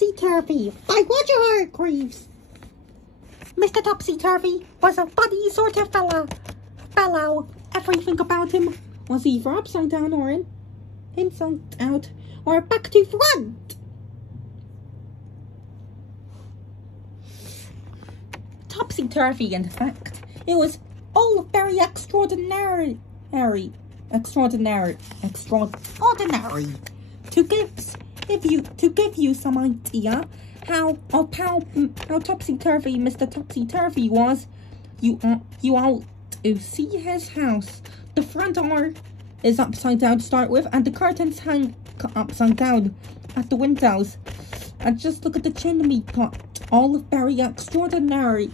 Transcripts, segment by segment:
Topsy-Turvy by Roger Hargreaves. Mr. Topsy-Turvy was a funny sort of fellow. Everything about him was either upside down or inside out or back to front. Topsy-Turvy, in fact. It was all very extraordinary. To give you some idea how topsy-turvy Mr. Topsy-Turvy was, you ought to see his house. The front door is upside down to start with, and the curtains hang upside down at the windows. And just look at the chimney pot, all very extraordinary.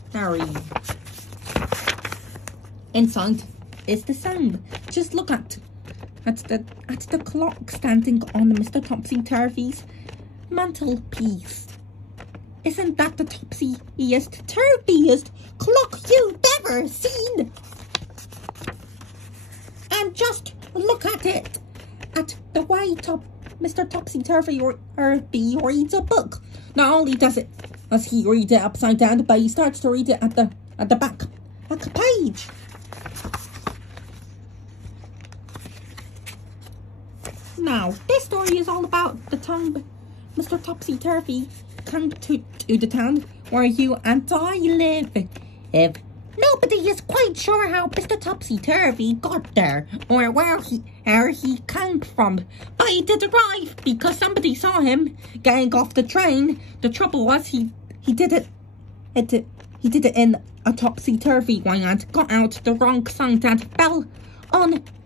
Inside is the same. Just look at the clock standing on Mr. Topsy-Turvy's mantelpiece. Isn't that the topsiest-turviest clock you've ever seen? And just look at it, at the way Mr. Topsy-Turvy reads a book. Not only does he read it upside down, but he starts to read it at the back page. Now, this story is all about the time Mr. Topsy-Turvy came to the town where you and I live. Nobody is quite sure how Mr. Topsy-Turvy got there or where he came from, but he did arrive because somebody saw him getting off the train. The trouble was he did it in a topsy-turvy way and got out the wrong side and fell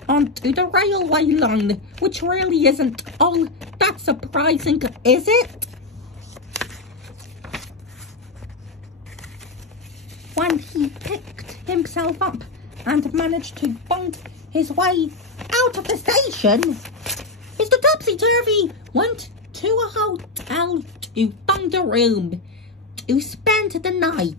onto the railway line, which really isn't all that surprising, is it? When he picked himself up and managed to find his way out of the station, Mr. Topsy-Turvy went to a hotel to find a room to spend the night.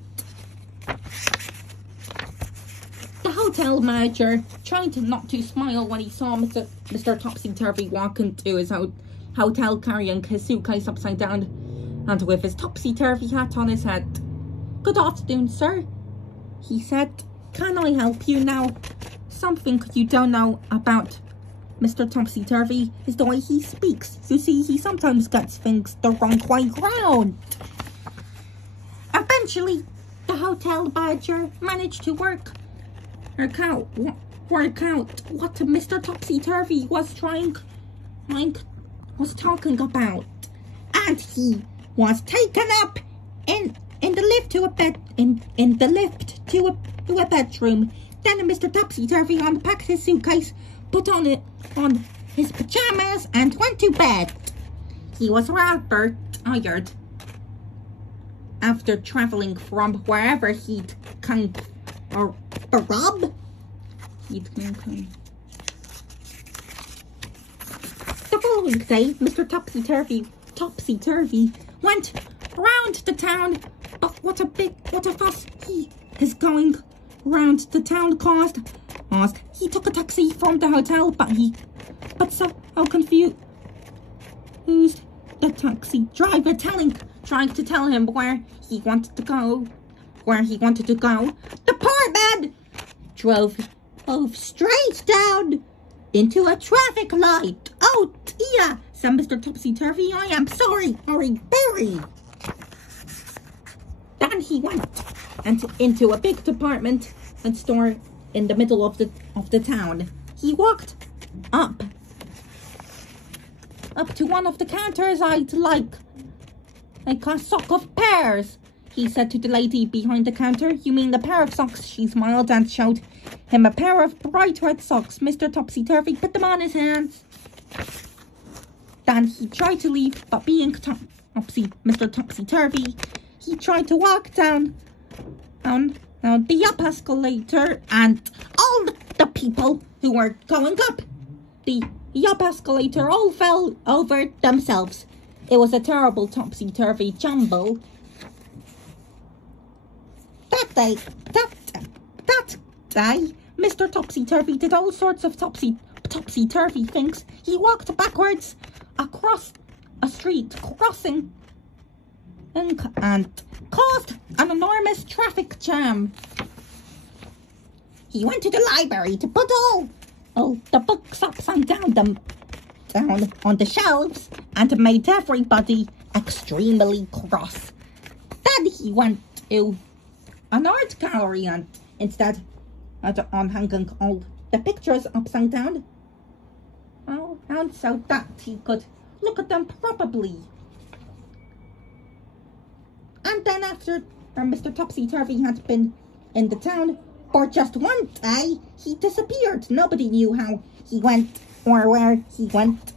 The hotel manager tried not to smile when he saw Mr. Topsy-Turvy walk into his hotel carrying his suitcase upside down and with his topsy-turvy hat on his head. "Good afternoon, sir," he said. "Can I help you now? Something you don't know about Mr. Topsy-Turvy is the way he speaks. You see, he sometimes gets things the wrong way round." Eventually, the hotel manager managed to work out what Mr. Topsy-Turvy was talking about, and he was taken up in the lift to a bedroom. Then Mr. Topsy-Turvy unpacked his suitcase, put on his pajamas, and went to bed. He was rather tired after traveling from wherever he'd come from. The following day, Mr. Topsy-Turvy went round the town. But what a fuss his going round the town caused. He took a taxi from the hotel, but so confused the taxi driver trying to tell him where he wanted to go. The poor man drove straight down into a traffic light. "Oh dear," said Mr. Topsy-Turvy, "I am sorry, very." Then he went into a big department store in the middle of the town. He walked up to one of the counters. "I'd like a sock of pears," he said to the lady behind the counter. "You mean a pair of socks?" She smiled and showed him a pair of bright red socks. Mr. Topsy-Turvy put them on his hands. Then he tried to leave, but being Mr. Topsy-Turvy, he tried to walk down the up escalator, and all the people who were going up the up escalator all fell over themselves. It was a terrible topsy-turvy jumble. That day, Mr. Topsy-Turvy did all sorts of topsy-turvy things. He walked backwards across a street, crossing and caused an enormous traffic jam. He went to the library to put all the books upside down on the shelves and made everybody extremely cross. Then he went to an art gallery and instead on hanging all the pictures upside down, and so that he could look at them properly. And then after Mr. Topsy-Turvy had been in the town for just one day, he disappeared. Nobody knew how he went or where he went,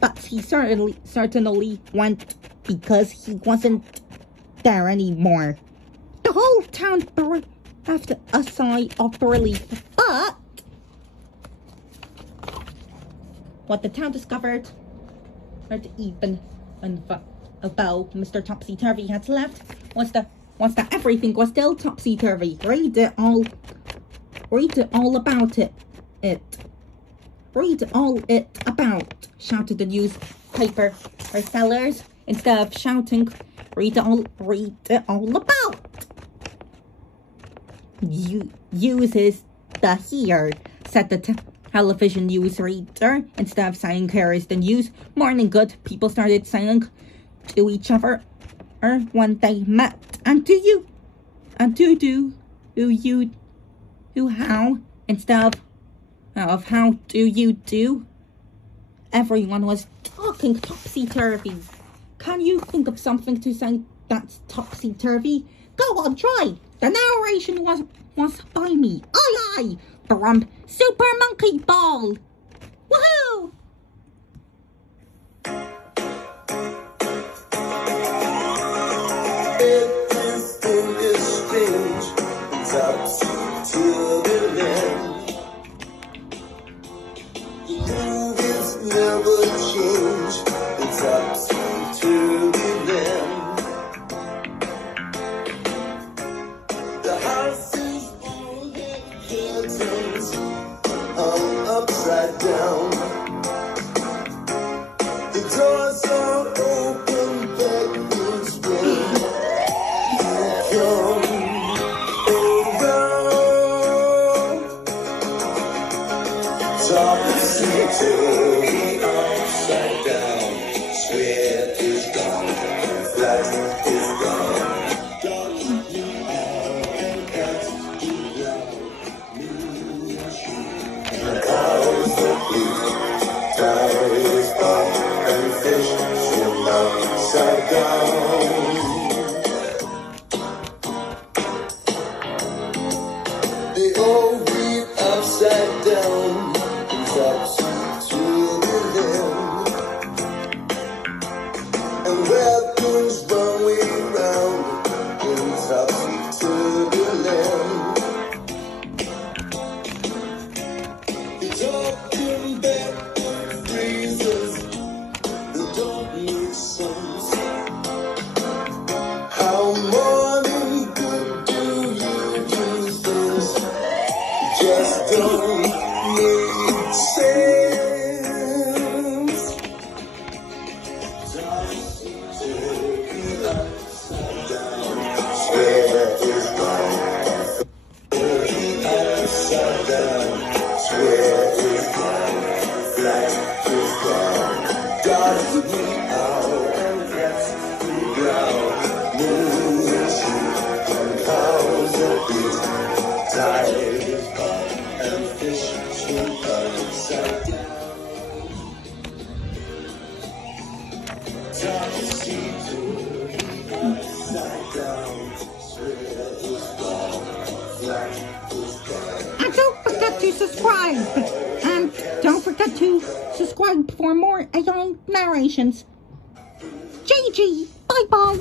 but he certainly went because he wasn't there anymore. The whole town breathed a sigh of relief, but what the town discovered, even although Mr. Topsy-Turvy had left, was that everything was still topsy-turvy. Read all about it. Read all it about, shouted the newspaper sellers instead of shouting, read it all about. Uses the here, said the television news reader instead of saying here is the news. Morning good, people started saying to each other when they met. And how instead of how do you do? Everyone was talking topsy-turvy. Can you think of something to say that's topsy-turvy? Go on, try. The narration was by me. AiAi from Super Monkey Ball. Woohoo! Everything is strange. Topsy-turvy land. The movies never change. It's topsy-turvy land. The house is full of curtains hung upside down. The doors are open backwards when you come around. Topsy-turvy upside down. Sweat is gone, flat is gone. Upside down. They all read upside down. Topsy-turvy land. And where things run way round in topsy-turvy land. It's talking back phrases that don't make sense. How morning good do you do things? Just don't make sense. Topsy-turvy upside down. Swear is gone. Upside down. Swear is gone. Flat is gone. Dodge me out and press the ground. Move and powers of beat. Tide is gone and fish swim upside down. Topsy-turvy upside down. Swear is gone. Flat is gone. And don't forget to subscribe. And don't forget to subscribe for more AiAi narrations. GG. Bye bye.